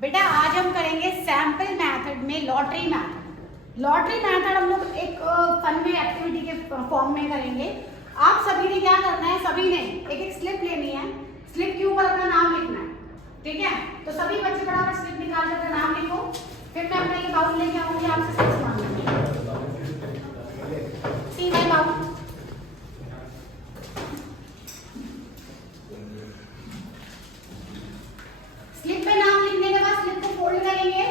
बेटा आज हम करेंगे सैंपल मेथड में लॉटरी मेथड। लॉटरी मेथड हम लोग एक फन में एक्टिविटी के फॉर्म में करेंगे। आप सभी ने क्या करना है, सभी ने एक एक स्लिप लेनी है, स्लिप के ऊपर अपना नाम लिखना है, ठीक है। तो सभी बच्चे फटाफट स्लिप निकाल कर नाम लिखो, फिर मैं अपना ये बाउल लेके आऊंगी, आपसे स्लिप मांगूंगी। See my bowl. स्लिप पे नाम लिखने के बाद स्लिप को फोल्ड करेंगे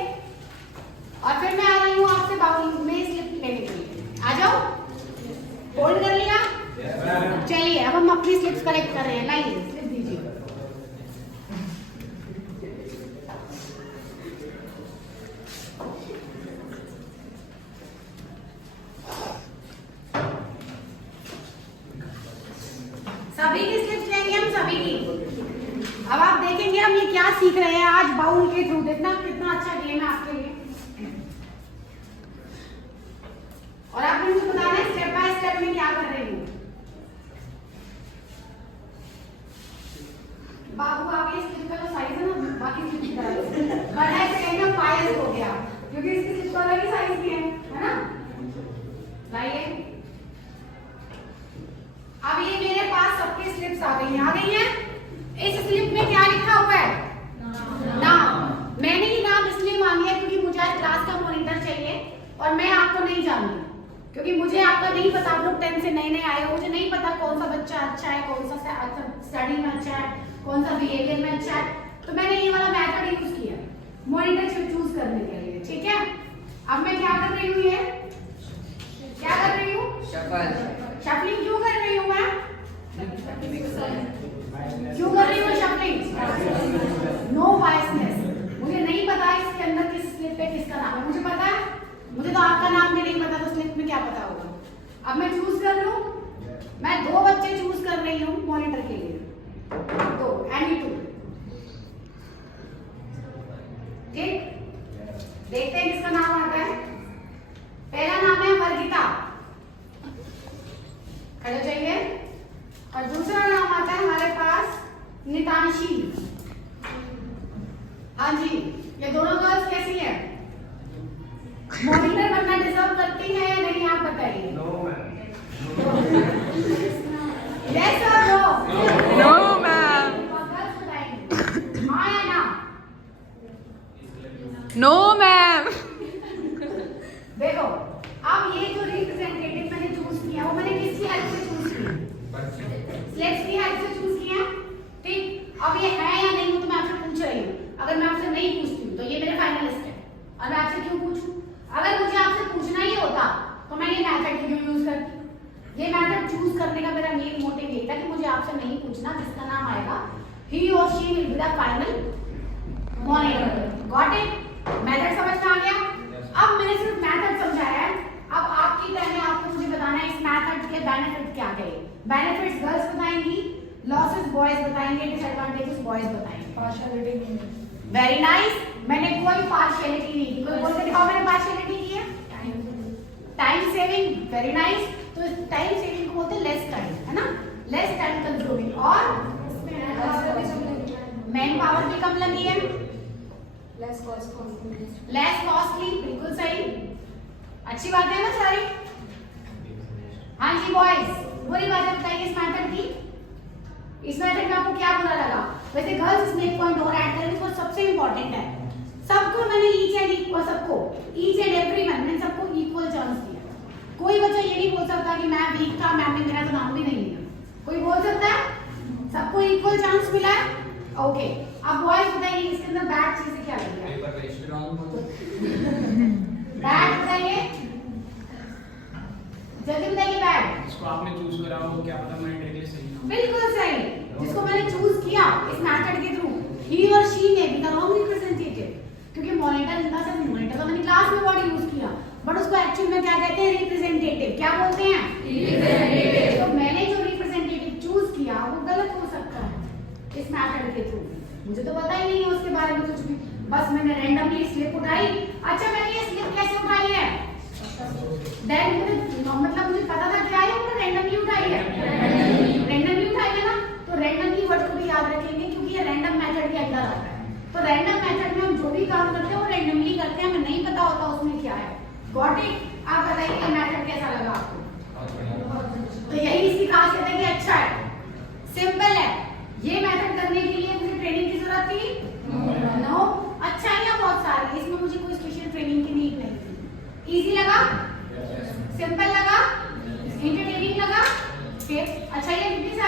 और फिर मैं आ रही हूँ आपसे बाउल में स्लिप लेने के लिए। आ जाओ, फोल्ड कर लिया। चलिए अब हम अपनी स्लिप्स कलेक्ट कर रहे हैं। लाइए स्लिप दीजिए। सभी की स्लिप्स लेंगे हम, सभी की। अब आप देखेंगे हम ये क्या सीख रहे हैं आज बाउल के थ्रू। देखना कितना अच्छा गेम है आपके लिए। और आपने मुझे बताना है स्टेप बाय स्टेप में क्या कर रही हूँ। बाबू आगे स्लिप का जो साइज है ना, बाकी स्लिप का बड़ा है, सेकंड में पायस हो गया क्योंकि इसकी स्लिप का अलग ही साइज की है ना। लाइए, अब ये मेरे पास सबकी स्लिप्स आ गई हैं। इस स्लिप में क्या लिखा हुआ है? नाम। मैंने ये नाम इसलिए मांगी है क्योंकि मुझे आज क्लास का मॉनिटर चाहिए और मैं आपको नहीं जानती, क्योंकि मुझे आपका नहीं पता। आप लोग 10 से नए नए आए हो, मुझे नहीं पता कौन सा बच्चा अच्छा है, कौन सा स्टडी में अच्छा है, कौन सा बिहेवियर में अच्छा है। तो मैंने ये वाला मेथड यूज किया मॉनिटर चूज करने के लिए, ठीक है। अब मैं क्या कर रही हूँ, ये क्या कर रही हूँ? शफलिंग क्यों कर रही हूँ मैं? क्यों कर रही हूँ शफलिंग? No biasness. मुझे नहीं पता इसके अंदर किस स्लिप पे किसका नाम है। मुझे पता है, मुझे तो आपका नाम भी नहीं पता, तो स्लिप में क्या पता होगा। अब मैं चूज कर लूं। मैं 2 बच्चे चूज कर रही हूँ मॉनिटर के लिए, 2 एनी 2, ठीक। देखते हैं किसका नाम आता है। पहला नाम है वर्गिता, खड़े चाहिए। और दूसरा नाम आता है हमारे पास नितांशी। हाँ जी, ये दोनों गर्ल्स कैसी है? मॉनिटर बनना डिजर्व करती है या नहीं, आप बताइए। यस और नो? No ma'am. हाँ या ना? No ma'am. देखो, अब ये जो रिप्रेजेंटेटिव मैंने चूज किया वो मैंने किसकी हेल्प से चूज किया? स्लिप्स की हेल्प से चूज किया, ठीक। अब ये है या नहीं वो तो मैं आपसे पूछ रही हूँ। अगर मैं आपसे नहीं पूछती हूँ तो ये मेरे फाइनलिस्ट है, और मैं आपसे क्यों पूछूं? अगर मुझे आपसे पूछना ही होता तो मैं ये मेथड क्यों यूज करती? ये मेथड चूज करने का मेरा मेन मोटिव ये था कि मुझे आपसे नहीं पूछना, जिसका नाम आएगा ही और she will be the final monitor. Got it? Method समझ में आ गया? अब मैंने सिर्फ मेथड समझाया है, अब आपकी टर्न है, आपको मुझे बताना है इस मेथड के बेनिफिट क्या क्या है। बेनिफिट्स गर्ल्स बताएंगी, लॉसेस बॉयज बताएंगे, डिसएडवांटेजेस बॉयज बताएंगे। Partiality, very nice. मैंने कोई पार्शियलिटी नहीं की। कोई बोल के दिखाओ मैंने पार्शियलिटी की है? Time saving, very nice. तो टाइम सेविंग को बोलते हैं लेस टाइम, है ना, लेस टाइम कंज्यूमिंग। और मैन पावर भी कम लगी है, लेस कॉस्टली, बिल्कुल सही, अच्छी बात है ना सारी। हाँ जी बॉयज, बुरी बातें बताइए इस मेथड की। इस मेथड में आपको क्या बुरा लगा? वैसे गर्ल्स इसमें एक पॉइंट और ऐड करें जो सबसे इंपॉर्टेंट है। सबको मैंने ईच एंड एवरीवन मैंने सबको इक्वल चांस दिया। कोई बच्चा ये नहीं बोल सकता कि मैं वीक था, मैम ने मेरा तो नाम भी नहीं लिया। कोई बोल सकता है? सबको इक्वल चांस मिला है, ओके। अब बॉयज बताइए इसके अंदर बैड चीजें क्या लगी है? बैड बताइए, जल्दी बताइए। बैड जिसको आपने चूज करा वो क्या पता मॉनिटर के लिए सही ना हो। बिल्कुल सही। जिसको मैंने चूज किया इस मेथड के थ्रू, ही और शी ने बी द रॉन्ग रिप्रेजेंटेटिव, क्योंकि monitor in the sense monitor तो मैंने क्लास में वर्ड यूज किया, बट उसको एक्चुअल में क्या कहते हैं? रिप्रेजेंटेटिव। क्या बोलते हैं? रिप्रेजेंटेटिव। तो मैंने जो रिप्रेजेंटेटिव चूज किया वो गलत हो सकता है इस मेथड के थ्रू। मुझे तो पता ही नहीं है उसके बारे में कुछ भी, बस मैंने रैंडमली स्लिप उठाई। अच्छा मैंने ये स्लिप कैसे उठाई है? देन मतलब मुझे पता था क्या है, मैंने रैंडमली उठाई है। रैंडमली उठाई है ना, तो रैंडमली वर्ड को भी याद रखेंगे क्योंकि ये रैंडम मेथड के अंदर आता है। तो रैंडम मेथड में हम जो भी गॉट इट? आप बताइए ये मेथड कैसा लगा आपको? तो यही इसकी खासियत है कि अच्छा है, सिंपल है। ये मेथड करने के लिए मुझे ट्रेनिंग की जरूरत थी? नो। अच्छाइयाँ बहुत सारी, इसमें मुझे कोई स्पेशल ट्रेनिंग की नीड नहीं थी। इजी लगा? सिंपल लगा? इंटरटेनिंग लगा? फिर अच्छाइयाँ कितनी सारी